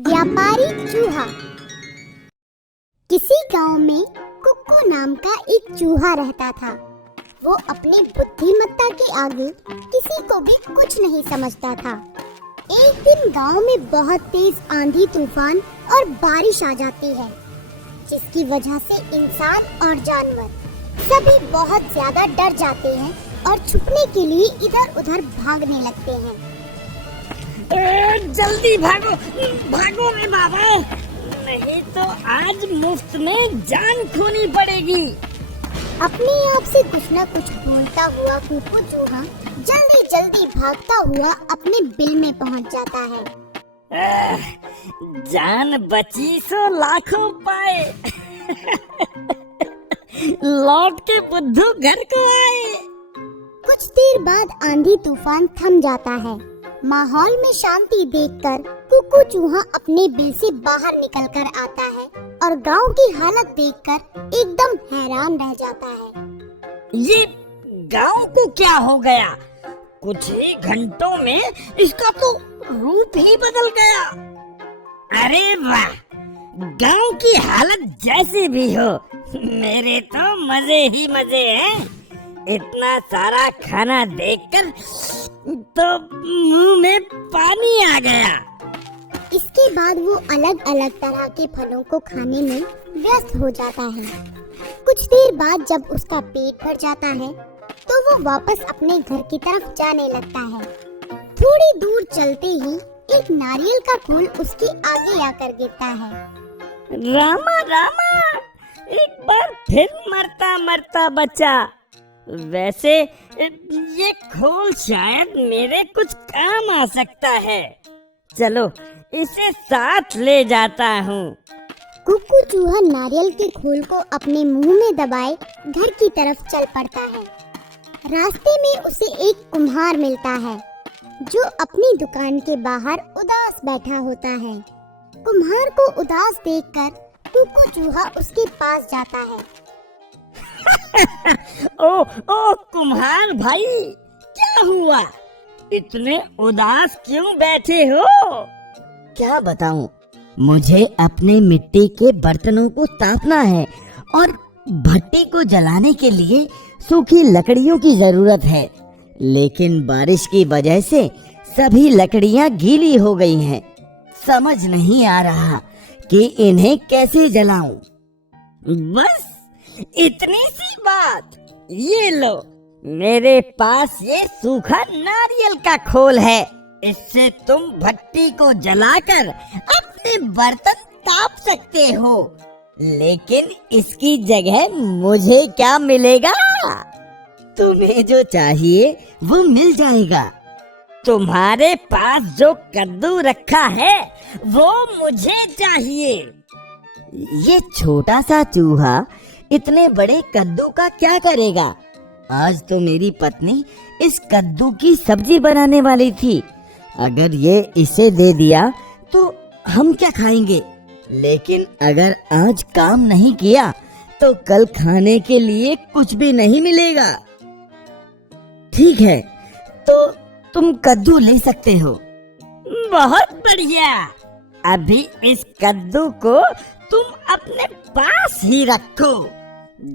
व्यापारी चूहा। किसी गांव में कुक्कू नाम का एक चूहा रहता था। वो अपनी बुद्धिमत्ता के आगे किसी को भी कुछ नहीं समझता था। एक दिन गांव में बहुत तेज आंधी तूफान और बारिश आ जाती है, जिसकी वजह से इंसान और जानवर सभी बहुत ज्यादा डर जाते हैं और छुपने के लिए इधर उधर भागने लगते हैं। जल्दी भागो भागो रे बाबा, नहीं तो आज मुफ्त में जान खोनी पड़ेगी। अपने आप से कुछ न कुछ बोलता हुआ कुक्कू चूहा जल्दी जल्दी भागता हुआ अपने बिल में पहुंच जाता है। जान बची सो लाखों पाए। लौट के बुद्धू घर को आए। कुछ देर बाद आंधी तूफान थम जाता है। माहौल में शांति देखकर कुक्कू चूहा अपने बिल से बाहर निकल कर आता है और गांव की हालत देखकर एकदम हैरान रह जाता है। ये गांव को क्या हो गया? कुछ ही घंटों में इसका तो रूप ही बदल गया। अरे वाह, गांव की हालत जैसी भी हो, मेरे तो मजे ही मजे हैं। इतना सारा खाना देखकर तो मुंह में पानी आ गया। इसके बाद वो अलग अलग तरह के फलों को खाने में व्यस्त हो जाता है। कुछ देर बाद जब उसका पेट भर जाता है तो वो वापस अपने घर की तरफ जाने लगता है। थोड़ी दूर चलते ही एक नारियल का फूल उसके आगे आकर गिरता है। रामा रामा, एक बार फिर मरता मरता बचा। वैसे ये खोल शायद मेरे कुछ काम आ सकता है। चलो इसे साथ ले जाता हूँ। कुक्कू चूहा नारियल के खोल को अपने मुंह में दबाए घर की तरफ चल पड़ता है। रास्ते में उसे एक कुम्हार मिलता है, जो अपनी दुकान के बाहर उदास बैठा होता है। कुम्हार को उदास देखकर कुक्कू चूहा उसके पास जाता है। ओ कुम्हार भाई, क्या हुआ? इतने उदास क्यों बैठे हो? क्या बताऊं, मुझे अपने मिट्टी के बर्तनों को तापना है और भट्टी को जलाने के लिए सूखी लकड़ियों की जरूरत है। लेकिन बारिश की वजह से सभी लकड़ियां गीली हो गई हैं। समझ नहीं आ रहा कि इन्हें कैसे जलाऊं। बस इतनी सी बात। ये लो, मेरे पास ये सूखा नारियल का खोल है। इससे तुम भट्टी को जलाकर अपने बर्तन ताप सकते हो। लेकिन इसकी जगह मुझे क्या मिलेगा? तुम्हें जो चाहिए वो मिल जाएगा। तुम्हारे पास जो कद्दू रखा है वो मुझे चाहिए। ये छोटा सा चूहा इतने बड़े कद्दू का क्या करेगा? आज तो मेरी पत्नी इस कद्दू की सब्जी बनाने वाली थी। अगर ये इसे दे दिया तो हम क्या खाएंगे? लेकिन अगर आज काम नहीं किया तो कल खाने के लिए कुछ भी नहीं मिलेगा। ठीक है, तो तुम कद्दू ले सकते हो। बहुत बढ़िया। अभी इस कद्दू को तुम अपने पास ही रखो।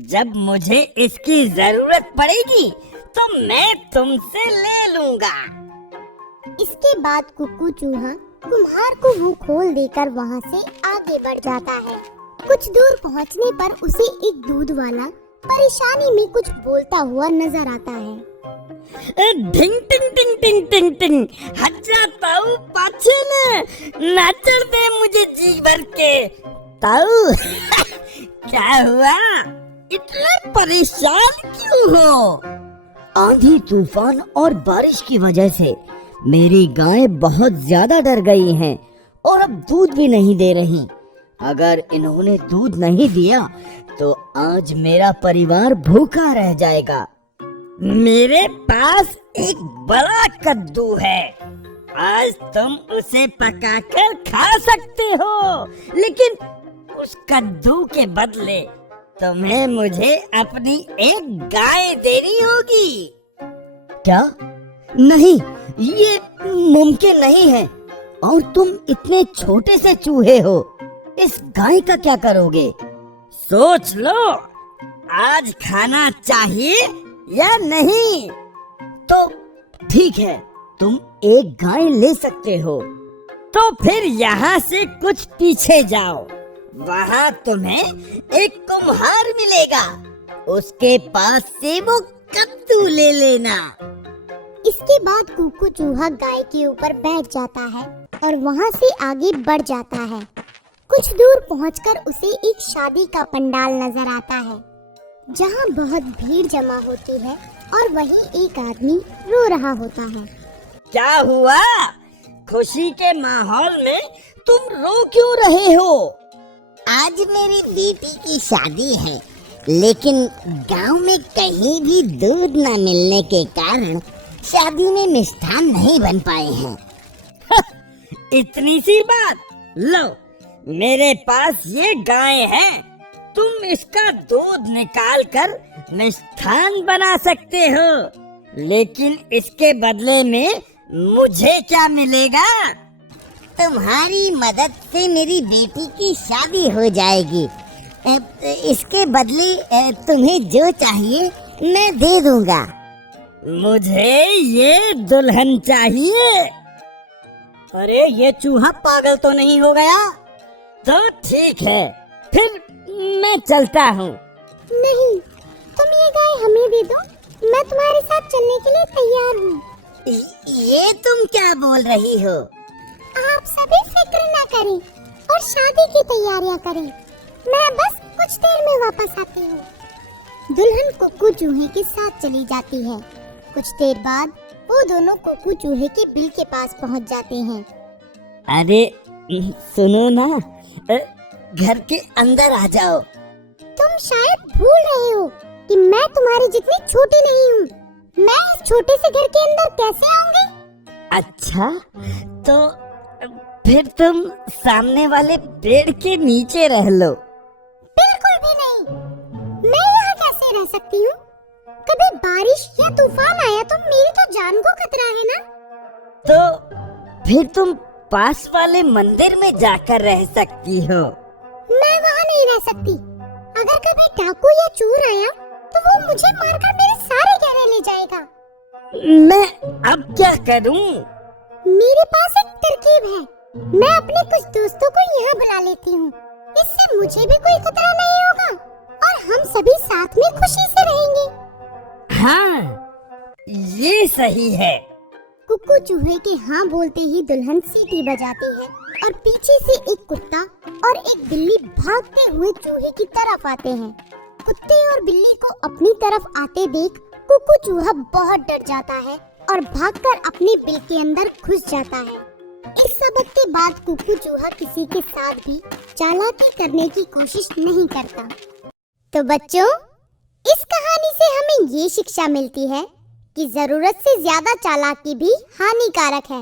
जब मुझे इसकी जरूरत पड़ेगी तो मैं तुमसे ले लूंगा। इसके बाद कुक्कू चूहा कुम्हार को वो खोल देकर वहाँ से आगे बढ़ जाता है। कुछ दूर पहुँचने पर उसे एक दूध वाला परेशानी में कुछ बोलता हुआ नजर आता है। ढिंग टिंग टिंग टिंग टिंग टिंग, हज्जा ताऊ पाछे ने नाचर दे मुझे जी भर के। ताऊ क्या हुआ? इतना परेशान क्यों हो? आंधी तूफान और बारिश की वजह से मेरी गायें बहुत ज्यादा डर गई हैं और अब दूध भी नहीं दे रही। अगर इन्होंने दूध नहीं दिया तो आज मेरा परिवार भूखा रह जाएगा। मेरे पास एक बड़ा कद्दू है। आज तुम उसे पकाकर खा सकते हो, लेकिन उस कद्दू के बदले तुम्हें मुझे अपनी एक गाय देनी होगी। क्या? नहीं, ये मुमकिन नहीं है। और तुम इतने छोटे से चूहे हो, इस गाय का क्या करोगे? सोच लो, आज खाना चाहिए या नहीं? तो ठीक है, तुम एक गाय ले सकते हो। तो फिर यहाँ से कुछ पीछे जाओ, वहाँ तुम्हें एक कुम्हार मिलेगा, उसके पास से वो कद्दू ले लेना। इसके बाद कुकू चूहा गाय के ऊपर बैठ जाता है और वहाँ से आगे बढ़ जाता है। कुछ दूर पहुंचकर उसे एक शादी का पंडाल नजर आता है, जहाँ बहुत भीड़ जमा होती है और वहीं एक आदमी रो रहा होता है। क्या हुआ? खुशी के माहौल में तुम रो क्यों रहे हो? आज मेरी बेटी की शादी है, लेकिन गांव में कहीं भी दूध न मिलने के कारण शादी में मिष्ठान नहीं बन पाए हैं। इतनी सी बात? लो, मेरे पास ये गाय है, तुम इसका दूध निकाल कर मिष्ठान बना सकते हो, लेकिन इसके बदले में मुझे क्या मिलेगा? तुम्हारी मदद से मेरी बेटी की शादी हो जाएगी। इसके बदले तुम्हें जो चाहिए मैं दे दूंगा। मुझे ये दुल्हन चाहिए। अरे ये चूहा पागल तो नहीं हो गया? तो ठीक है, फिर मैं चलता हूँ। नहीं, तुम ये गाय हमें दे दो, मैं तुम्हारे साथ चलने के लिए तैयार हूँ। ये तुम क्या बोल रही हो? आप सभी फिक्र ना करें और शादी की तैयारियां करें, मैं बस कुछ देर में वापस आती हूँ। दुल्हन कुकू चूहे के साथ चली जाती है। कुछ देर बाद वो दोनों कुकू चूहे के बिल के पास पहुँच जाते हैं। अरे सुनो ना, घर के अंदर आ जाओ। तुम शायद भूल रहे हो कि मैं तुम्हारी जितनी छोटी नहीं हूँ। मैं इस छोटे से घर के अंदर कैसे आऊंगी? अच्छा, तो फिर तुम सामने वाले पेड़ के नीचे रह लो। बिल्कुल भी नहीं, मैं यहाँ कैसे रह सकती हूँ? कभी बारिश या तूफान आया तो मेरी तो जान को खतरा है ना। तो फिर तुम पास वाले मंदिर में जाकर रह सकती हो। मैं वहाँ नहीं रह सकती। अगर कभी डाकू या चोर आया तो वो मुझे मारकर मेरे सारे गहने ले जाएगा। मैं अब क्या करूँ? मेरे पास एक तरकीब है। मैं अपने कुछ दोस्तों को यहाँ बुला लेती हूँ। इससे मुझे भी कोई खतरा नहीं होगा और हम सभी साथ में खुशी से रहेंगे। हाँ, ये सही है। कुकू चूहे के हाँ बोलते ही दुल्हन सीटी बजाती है और पीछे से एक कुत्ता और एक बिल्ली भागते हुए चूहे की तरफ आते हैं। कुत्ते और बिल्ली को अपनी तरफ आते देख कुकू चूहा बहुत डर जाता है और भागकर अपने बिल के अंदर घुस जाता है। इस सबक के बाद कुकू चूहा किसी के साथ भी चालाकी करने की कोशिश नहीं करता। तो बच्चों, इस कहानी से हमें ये शिक्षा मिलती है कि जरूरत से ज्यादा चालाकी भी हानिकारक है।